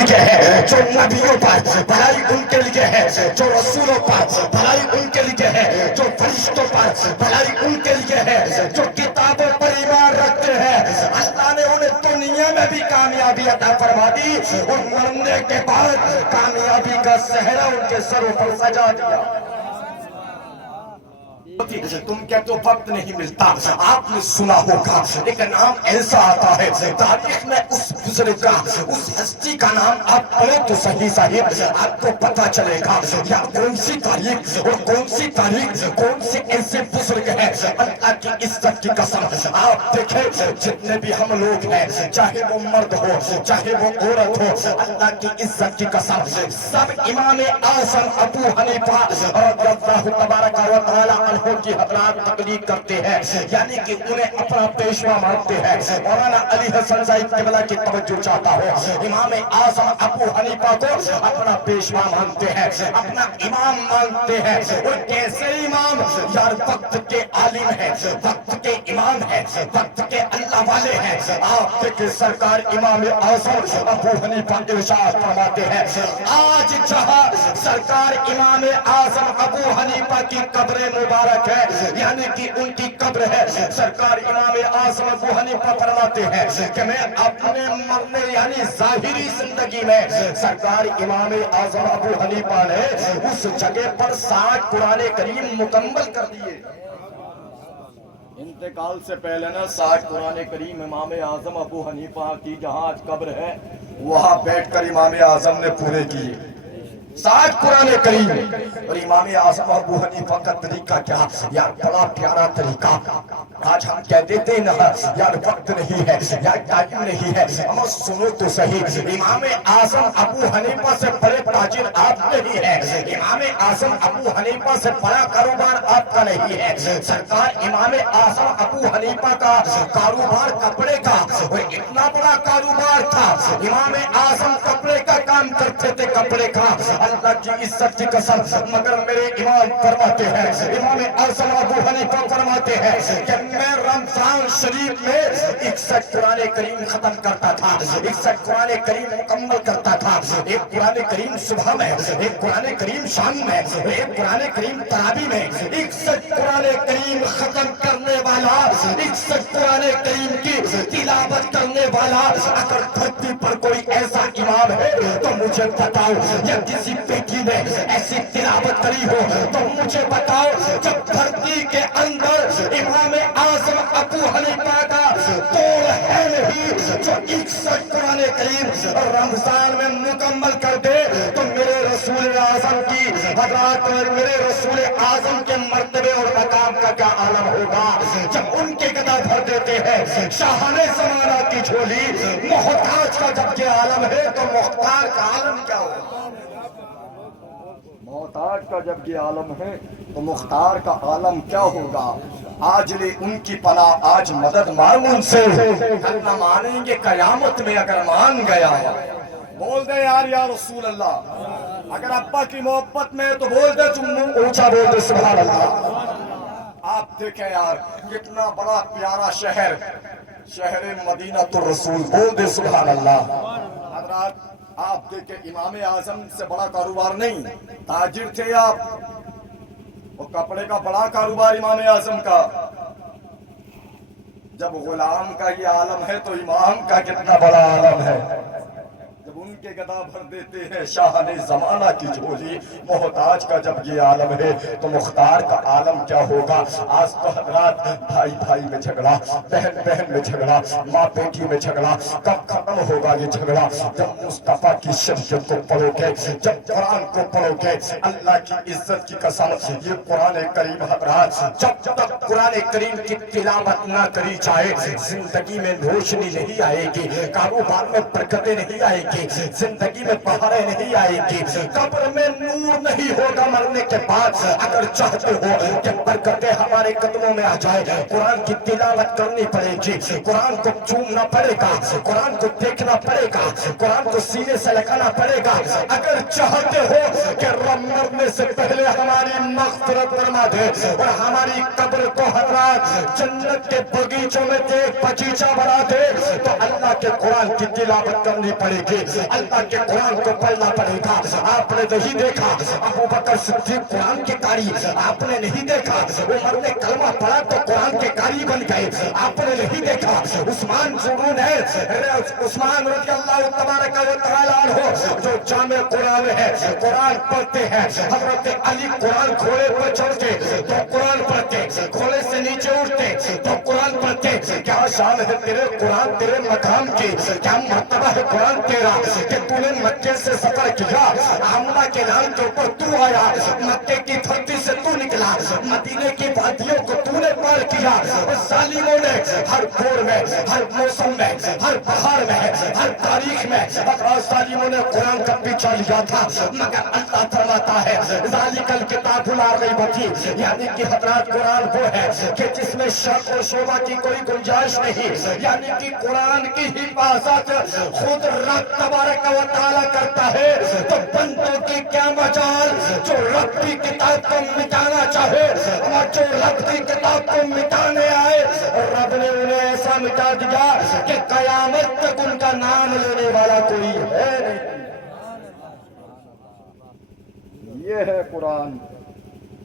لیے ہے، جو نبیوں پر بھلائی ان کے لیے ہے، جو رسولوں پر بھلائی ان کے لیے ہے، جو فرشتوں پر بھلائی ان کے لیے ہے، جو کتابوں پر ایمان رکھتے ہیں، اللہ نے انہیں دنیا میں بھی کامیابی عطا فرما دی اور مرنے کے بعد کامیابی کا صحرا ان کے سروں پر سجا دیا۔ تم کہتے ہو وقت نہیں ملتا، آپ نے سنا ہوگا ایک نام ایسا آتا ہے تاریخ میں، اس بزرگ کا، اس ہستی کا نام آپ پڑھو تو صحیح صحیح آپ کو پتا چلے گا یا کون سی تاریخ اور کون سی تاریخ، کون سے ایسے بزرگ ہیں۔ اللہ کی عزت کی قسم آپ دیکھیں جتنے بھی ہم لوگ ہیں، چاہے وہ مرد ہو چاہے وہ عورت ہو، اللہ کی عزت کی قسم سب امام اعظم ابو حنیفہ رضی اللہ تبارک و تعالی عنہ کی حضرات تقلید کرتے ہیں، یعنی کہ انہیں اپنا پیشوا مانتے ہیں۔ مولانا علی حسن صاحب قبلہ کی توجہ چاہتا ہو، امام اعظم ابو حنیفہ کو اپنا پیشوا مانتے ہیں، اپنا امام مانتے ہیں۔ اور کیسے امام؟ یار وقت کے عالم ہیں، وقت کے امام ہیں، وقت کے اللہ والے ہیں۔ آپ دیکھیں سرکار امام اعظم ابو حنیفہ ارشاد فرماتے ہیں، آج جہاں سرکار امام اعظم ابو حنیفہ کی قبر مبارک ہے، یعنی کہ ان کی قبر ہے، سرکار امام اعظم ابو حنیفہ فرماتے ہیں کہ میں اپنے مرنے یعنی ظاہری زندگی میں سرکار امام اعظم ابو حنیفہ نے اس جگہ پر 60 قرآن کریم مکمل کر دیے۔ انتقال سے پہلے نا 60 قرآن کریم امام اعظم ابو حنیفہ کی جہاں آج قبر ہے وہاں بیٹھ کر امام اعظم نے پورے کیے 60 قرآن کریم۔ اور امام اعظم ابو حنیفہ کا طریقہ کیا یار، بڑا پیارا طریقہ۔ آج ہم کہہ دیتے ہیں نا یار وقت نہیں ہے یا ٹائم نہیں ہے، اما سنو تو صحیح، امام اعظم ابو حنیفہ سے بڑے تاجر آپ نہیں ہیں، امام اعظم ابو حنیفہ سے بڑا کاروبار آپ کا نہیں ہے۔ سرکار امام اعظم ابو حنیفہ کا کاروبار کپڑے کا، اور اتنا بڑا کاروبار تھا، امام اعظم کپڑے کا کام کرتے تھے، کپڑے کا۔ اللہ کی عزت کی قسم مگر میرے امام فرماتے ہیں، امام اعظم ابو حنیفہ فرماتے ہیں کہ میں رمضان شریف میں 61 قرآن کریم ختم کرتا تھا، 61 قرآن کریم مکمل کرتا تھا، ایک قرآن کریم صبح میں، ایک قرآن کریم شام میں، ایک قرآن کریم تراویح میں۔ 61 قرآن کریم ختم کرنے والا، 61 قرآن کریم کی تلاوت کرنے والا اگر دھرتی پر کوئی ایسا امام ہے تو مجھے بتاؤ، یا کسی بیٹی نے ایسی تلاوت کری ہو تو مجھے بتاؤ۔ جب دھرتی کے اندر امام اعظم ابو حنیفہ کا توڑ ہے نہیں جو 61 قرآن کریم رمضان میں مکمل کر دے، تو میرے رسول اعظم کی حضرات اور میرے رسول اعظم کے مرتبے اور مقام کا کیا عالم ہوگا جب ان کے گدا بھر دیتے ہیں۔ شاہان زمانہ کی جھولی محتاج کا جب یہ عالم ہے تو مختار کا عالم کیا ہوگا؟ محتاج کا جب یہ عالم ہے تو مختار کا عالم کیا ہوگا؟ آج لے ان کی پناہ، آج مدد مانگ ان سے، کل نہ مانیں گے قیامت میں اگر مان گیا۔ بول دے یار یا رسول اللہ، اگر ابا کی محبت میں تو بول دے، تم اونچا بول دے سبحان اللہ۔ آپ دیکھیں یار کتنا بڑا پیارا شہر، شہر مدینہ الرسول، بول دے سبحان اللہ۔ حضرات آپ دیکھیں امام اعظم سے بڑا کاروبار نہیں، تاجر تھے آپ، وہ کپڑے کا بڑا کاروبار امام اعظم کا۔ جب غلام کا یہ عالم ہے تو امام کا کتنا بڑا عالم ہے۔ جب ان کے گدا بھر دیتے ہیں شاہان زمانہ کی جھولی، محتاج کا جب یہ عالم ہے تو مختار کا عالم کیا ہوگا؟ آج تو حضرات بھائی بھائی میں جھگڑا، بہن بہن میں جھگڑا، ماں بیٹی میں جھگڑا، کب ختم ہوگا یہ جھگڑا؟ جب مصطفیٰ کی شریعت کو پڑھو گے، جب قرآن کو پڑھو گے۔ اللہ کی عزت کی قسم یہ قرآن کریم حضرات جب تک قرآن کریم کی تلاوت نہ کری جائے زندگی میں روشنی نہیں آئے گی، کاروبار میں برکتیں نہیں آئے گی، زندگی میں بہاریں نہیں آئے گی، قبر میں نور نہیں ہوگا مرنے کے بعد۔ اگر چاہتے ہو کہ برکتیں ہمارے قدموں میں آ جائے، قرآن کی تلاوت کرنی پڑے گی، قرآن کو چومنا پڑے گا، قرآن کو دیکھنا پڑے گا، قرآن کو سینے سے لگانا پڑے گا۔ اگر چاہتے ہو کہ رب مرنے سے پہلے ہماری مغفرت فرما دے اور ہماری قبر کو حضرات جنت کے بغیچوں میں ایک بغیچہ بنا دے، تو اللہ کے قرآن کی تلاوت کرنی پڑے گی۔ اللہ کے قرآن کو پڑھنا پڑے گا۔ آپ نے نہیں دیکھا ابو بکر صدیق قرآن کے قاری، آپ نے نہیں دیکھا عمر نے کلمہ پڑھا تو قرآن کے قاری بن گئے، آپ نے نہیں دیکھا عثمان ضرور ہے، عثمان رضی اللہ تبارک و تعالیٰ عنہ جو جامع قرآن ہے، قرآن پڑھتے ہیں۔ حضرت علی قرآن کھولے پر چڑھتے تو قرآن پڑھتے، کھولے سے نیچے اٹھتے تو قرآن پڑھتے۔ کیا شان ہے تیرے قرآن تیرے مقام کی، کیا مرتبہ ہے قرآن تیرا کہ تو نے مکے سے سفر کیا، آمنہ کے نام کے اوپر تو آیا، مکے کی دھرتی سے تو نکلا، مدینے کی وادیوں کو تو نے پار کیا۔ ظالموں نے ہر دور میں، ہر موسم میں، ہر بہار میں، ہر تاریخ میں ظالموں نے قرآن کا پیچھا لیا تھا، مگر اللہ فرماتا ہے ذالک الکتاب لا ریب فیہ، یعنی کہ حضرات قرآن وہ ہے کہ جس میں شک اور شبہ کی کوئی گنجائش نہیں، یعنی کہ قرآن کی حفاظت خود رب تبارک و تعالیٰ کرتا ہے، تو بندوں کی کیا مجال جو رب کی کتاب کو مٹانا چاہے اور جو رب کی کتاب کو مٹانے آئے، رب نے انہیں ایسا مٹا دیا کہ قیامت تک ان کا نام لینے والا کوئی ہے نہیں۔ یہ ہے قرآن،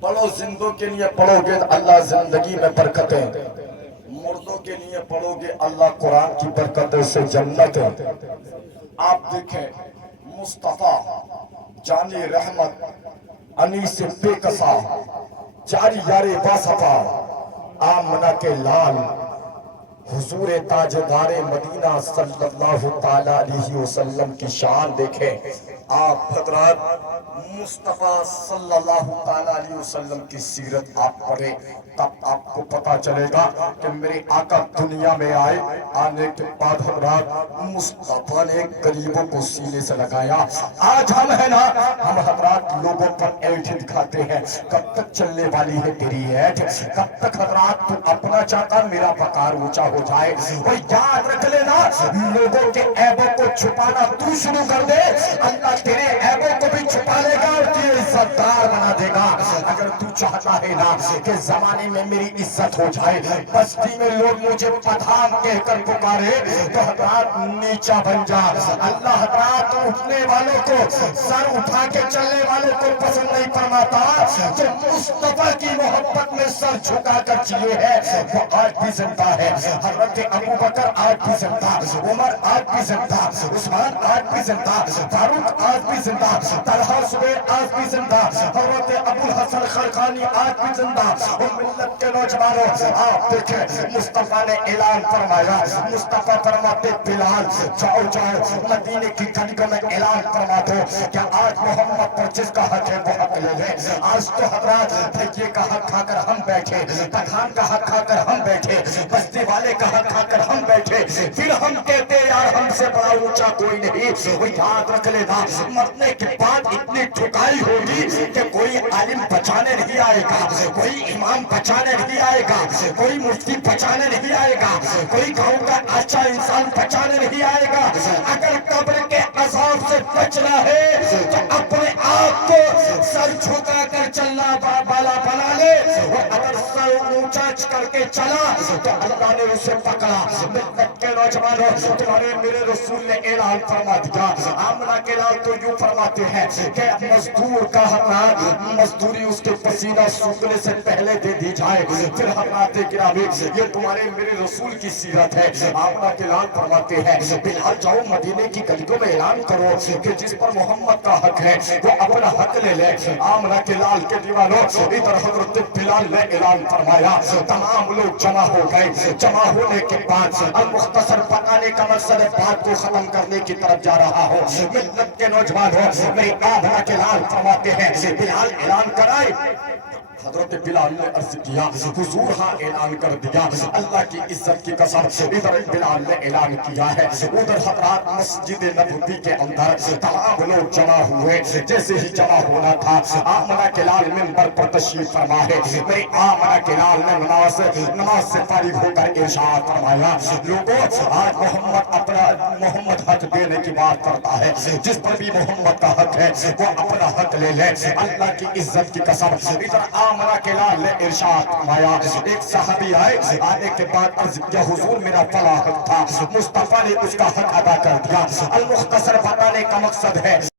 پڑھو زندوں کے لیے پڑھو گے اللہ زندگی میں برکتیں، مردوں کے لیے پڑھو گے اللہ قرآن کی برکتوں سے جنت ہے۔ آپ دیکھیں مصطفیٰ جانی رحمت انیس بے کسا جاری یار باصفا آمنہ کے لال حضور تاجدار مدینہ صلی اللہ تعالیٰ علیہ وسلم کی شان دیکھیں۔ آپ حضرات مصطفیٰ صلی اللہ تعالیٰ علیہ وسلم کی سیرت آپ پڑھیں، تب آپ کو پتا چلے گا کہ میرے آقا دنیا میں آئے، آنے کے بعد حضرات مصطفیٰ نے غریبوں کو سینے سے لگایا۔ آج ہم ہیں نا، ہم حضرات لوگوں پر ایٹھ دکھاتے ہیں، کب تک چلنے والی ہے تیری ایٹھ، کب تک حضرات تو اپنا چاہتا میرا وقار اونچا ہو جائے۔ اور یاد رکھ لینا لوگوں کے عیبوں کو چھپانا تو شروع کر دے، اللہ تیرے عیبوں کو بھی چھپا لے گا اور تیرے عزت دار بنا دے گا۔ اگر تو چاہتا ہے نا کہ زمانے میں میری عزت ہو جائے، بستی میں لوگ مجھے پٹھان کہہ کر پکارے، تو حضرات نیچا بن جا۔ اللہ حضرات اٹھنے والوں کو، سر اٹھا کے چلنے والوں کو پسند نہیں فرماتا، جو مصطفیٰ کی محبت میں سر جھکا کر جیے ہے وہ آج بھی زندہ ہے۔ حضرت ابو بکر آج بھی زندہ، عمر آج بھی زندہ، عثمان آج بھی زندہ، فاروق آج بھی زندہ، طلحہ زبیر آج بھی زندہ، حضرت ابو الحسن خرقانی آج بھی زندہ۔ اور ملت کے نوجوانوں آپ دیکھیں مصطفیٰ نے اعلان فرمایا، مصطفیٰ فرماتے بلال جاؤ جاؤ مدینے کی گلیوں میں اعلان فرما دو کہ آج محمد پر جس کا حق ہے وہ حق لے لے۔ آج تو حضرات بھیجیے کا حق کھا کر ہم بیٹھے، پٹھان کا حق کھا کر ہم بیٹھے، بستی والے کا حق کھا کر ہم بیٹھے، پھر ہم کہتے یار ہم سے بڑا اونچا کوئی نہیں۔ وہ یاد رکھ لینا مرنے کے بعد اتنی ٹھکائی ہوگی کہ کوئی عالم بچانے نہیں آئے گا، کوئی امام بچانے نہیں آئے گا، کوئی مفتی بچانے نہیں آئے گا، کوئی گاؤں کا اچھا انسان بچانے نہیں آئے گا۔ اگر قبر کے عذاب سے بچنا ہے تو اپنے آپ کو سر جھکا کر چلنا بالا بنا لے، اور اگر سر اونچا کر کے چلا تو اللہ نے اسے پکڑا۔ ملت کے نوجوانوں تمہارے میرے رسول نے اعلان فرما دیا، آمنہ کے لال تو یوں فرماتے ہیں کہ مزدور کا حق مزدوری اس کے پسینہ سوکھنے سے پہلے دے دی جائے۔ پھر حضرات گرامی یہ تمہارے میرے رسول کی سیرت ہے۔ آمنہ کے لال فرماتے ہیں بلال جاؤ مدینے کی گلیوں میں اعلان کرو کہ جس پر محمد کا حق ہے وہ اپنا حق لے لے۔ آمنہ کے لال کے دیوانوں ادھر حضرت بلال نے اعلان فرمایا، تمام لوگ جمع ہو گئے۔ جمع ہونے کے بعد المختصر پکانے کا مقصد بات کو ختم کرنے کی طرف جا رہا ہو۔ ملت کے نوجوان ہو میری آمنہ کے لال فرماتے ہیں بلال اعلان کرائے۔ حضرت بلال نے عرض کیا حضور ہاں اعلان کر دیا، اللہ کی عزت کی قسم ادھر بلال نے اعلان کیا ہے۔ ادھر حضرات مسجد نبوی کے اندر تمام لوگ جمع ہوئے۔ جیسے ہی جمع ہونا تھا آمنہ کے لال منبر پر تشریف فرما ہے۔ میری آمنہ کے لال نے نماز سے فارغ ہو کر ارشاد فرمایا لوگوں آج محمد حق دینے کی بات کرتا ہے، جس پر بھی محمد کا حق ہے وہ اپنا حق لے لے۔ اللہ کی عزت کی قسم ادھر آمنہ کے لال نے ارشاد فرمایا، ایک صحابی آئے، آنے کے بعد عرض کیا حضور میرا فلاں حق تھا، مصطفیٰ نے اس کا حق ادا کر دیا۔ المختصر بتانے کا مقصد ہے